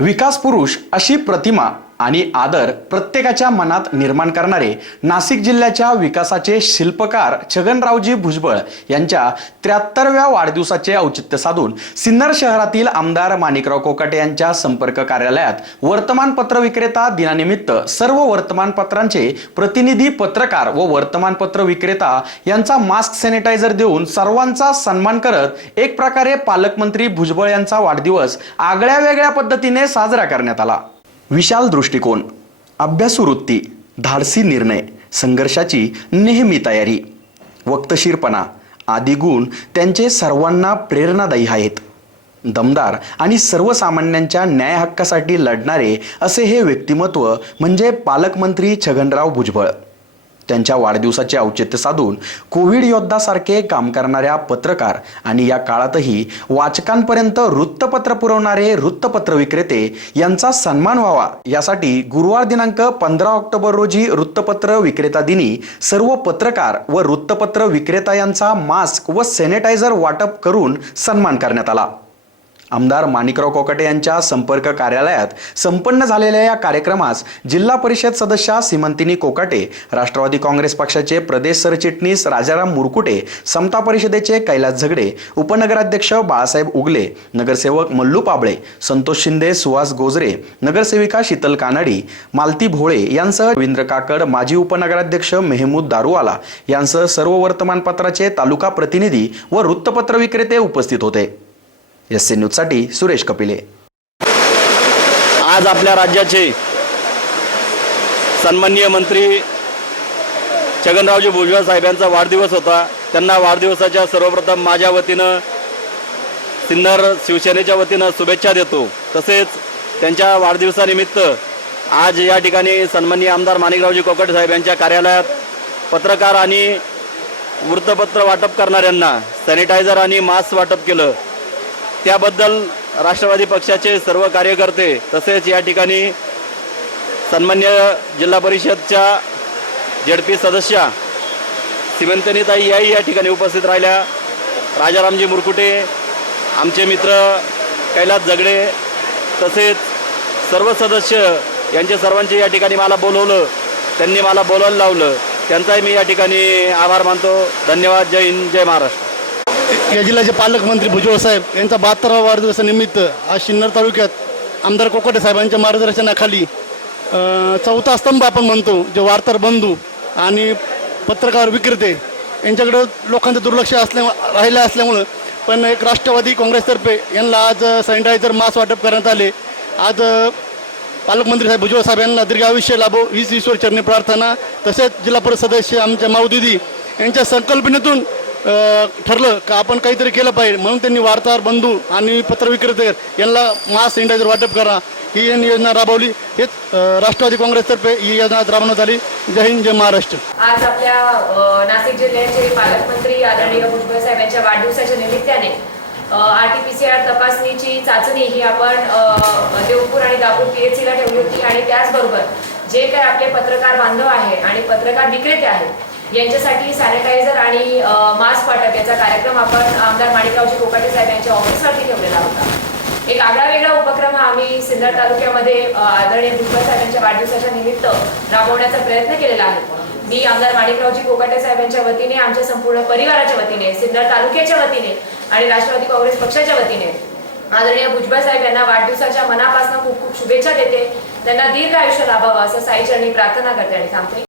विकास पुरुष अशी प्रतिमा आणि आदर प्रत्येकाच्या मनात निर्माण करणारे नाशिक जिल्ह्याच्या विकासाचे शिल्पकार छगनरावजी भुजबळ यांच्या त्र्याहत्तरव्या वाढदिवसाचे औचित्य साधून सिन्नर शहरातील आमदार माणिकराव कोकाटे यांच्या संपर्क कार्यालयात वर्तमानपत्र विक्रेता दिनानिमित्त सर्व वर्तमानपत्रांचे प्रतिनिधी पत्रकार व वर्तमानपत्र विक्रेता यांचा मास्क सॅनिटायझर देऊन सर्वांचा सन्मान करत एक प्रकारे पालकमंत्री भुजबळ यांचा वाढदिवस आगळ्या वेगळ्या पद्धतीने साजरा करण्यात आला. विशाल दृष्टिकोन अभ्यासवृत्ती धाडसी निर्णय संघर्षाची नेहमी तयारी वक्तशीरपणा आदी गुण त्यांचे सर्वांना प्रेरणादायी आहेत. दमदार आणि सर्वसामान्यांच्या न्याय हक्कासाठी लढणारे असे हे व्यक्तिमत्व म्हणजे पालकमंत्री छगनराव भुजबळ. त्यांच्या वाढदिवसाचे औचित्य साधून कोविड योद्धासारखे काम करणाऱ्या पत्रकार आणि या काळातही वाचकांपर्यंत वृत्तपत्र पुरवणारे वृत्तपत्र विक्रेते यांचा सन्मान व्हावा यासाठी गुरुवार दिनांक पंधरा ऑक्टोबर रोजी वृत्तपत्र विक्रेता दिनी सर्व पत्रकार व वृत्तपत्र विक्रेता यांचा मास्क व सॅनिटायझर वाटप करून सन्मान करण्यात आला. आमदार माणिकराव कोकाटे यांच्या संपर्क कार्यालयात संपन्न झालेल्या या कार्यक्रमास जिल्हा परिषद सदस्या सीमंतिनी कोकाटे राष्ट्रवादी काँग्रेस पक्षाचे प्रदेश सरचिटणीस राजाराम मुरकुटे समता परिषदेचे कैलास झगडे उपनगराध्यक्ष बाळासाहेब उगले नगरसेवक मल्लू पाबळे संतोष शिंदे सुहास गोजरे नगरसेविका शीतल कानडी मालती भोळे यांसह रवींद्र काकड माजी उपनगराध्यक्ष मेहमूद दारुवाला यांसह सर्व वर्तमानपत्राचे तालुका प्रतिनिधी व वृत्तपत्र विक्रेते उपस्थित होते. एस सी न्यूजसाठी सुरेश कपिले. आज आपल्या राज्याचे सन्माननीय मंत्री छगनरावजी भुजबळ साहेबांचा वाढदिवस होता. त्यांना वाढदिवसाच्या सर्वप्रथम माझ्या वतीनं सिन्नर शिवसेनेच्या वतीनं शुभेच्छा देतो. तसेच त्यांच्या वाढदिवसानिमित्त आज या ठिकाणी सन्माननीय आमदार माणिकरावजी कोकट साहेब यांच्या कार्यालयात पत्रकार आणि वृत्तपत्र वाटप करणाऱ्यांना सॅनिटायझर आणि मास्क वाटप केलं. त्याबद्दल राष्ट्रवादी पक्षाचे सर्व कार्यकर्ते तसेच या ठिकाणी सन्मान्य जिल्हा परिषदच्या झेडपी सदस्या सिमंतनीताई याही या ठिकाणी उपस्थित राहिल्या. राजारामजी मुरकुटे आमचे मित्र कैलास जगडे तसेच सर्व सदस्य यांचे सर्वांचे या ठिकाणी मला बोलवलं त्यांनी मला बोलायला लावलं. त्यांचाही मी या ठिकाणी आभार मानतो. धन्यवाद. जय हिंद. जय महाराष्ट्र. या जिल्ह्याचे पालकमंत्री भुजबळ साहेब यांचा बहात्तरावा वाढदिवसानिमित्त आज सिन्नर तालुक्यात आमदार कोकटे साहेबांच्या मार्गदर्शनाखाली चौथा स्तंभ आपण म्हणतो जे वार्ताहर बंधू आणि पत्रकार विक्रेते यांच्याकडं लोकांचं दुर्लक्ष असल्या राहिलं असल्यामुळं पण एक राष्ट्रवादी काँग्रेसतर्फे यांना आज सॅनिटायझर मास्क वाटप करण्यात आले. आज पालकमंत्री साहेब भुजबळ साहेब यांना दीर्घ आयुष्य लाभो हीच ईश्वर चरणी प्रार्थना तसेच जिल्हा परिषद सदस्य आमच्या माऊदिदी यांच्या संकल्पनेतून ठरलं का आपण काहीतरी केलं पाहिजे. म्हणून त्यांनी वार्ताहर बंधू आणि पत्रविक्रेते यांना मास्क सॅनिटायझर वाटप करा. ही योजना राबवली. हेच राष्ट्रवादी काँग्रेसतर्फे ही योजना राबवण्यात आली. जय हिंद जय महाराष्ट्र. आज आपल्या नाशिक जिल्ह्याचे पालकमंत्री आदरणीय भुजबळ साहेब यांच्या वाढदिवसाच्या निमित्ताने आरटीपीसीआर आर तपासणीची चाचणी ही आपण देवपूर आणि दापूर पी सीला ठेवली होती. आणि त्याचबरोबर जे काही आपले पत्रकार बांधव आहे आणि पत्रकार विक्रेते आहेत यांच्यासाठी सॅनिटायझर आणि मास्क वाटप याचा कार्यक्रम आपण आमदार माणिकरावजी कोकाटे साहेब यांच्या ऑफिसवरती ठेवलेला होता. एक आगळा वेगळा उपक्रम हा आम्ही सिन्नर तालुक्यामध्ये आदरणीय भुजबळ साहेबांच्या वाढदिवसाच्या निमित्त राबवण्याचा प्रयत्न केलेला आहे. मी आमदार माणिकरावजी कोकाटे साहेबांच्या वतीने आमच्या संपूर्ण परिवाराच्या वतीने सिन्नर तालुक्याच्या वतीने आणि राष्ट्रवादी काँग्रेस पक्षाच्या वतीने आदरणीय भुजबळ साहेब यांना वाढदिवसाच्या मनापासून खूप खूप शुभेच्छा देते. त्यांना दीर्घ आयुष्य लाभावं असं साईचरणी प्रार्थना करते आणि थांबते.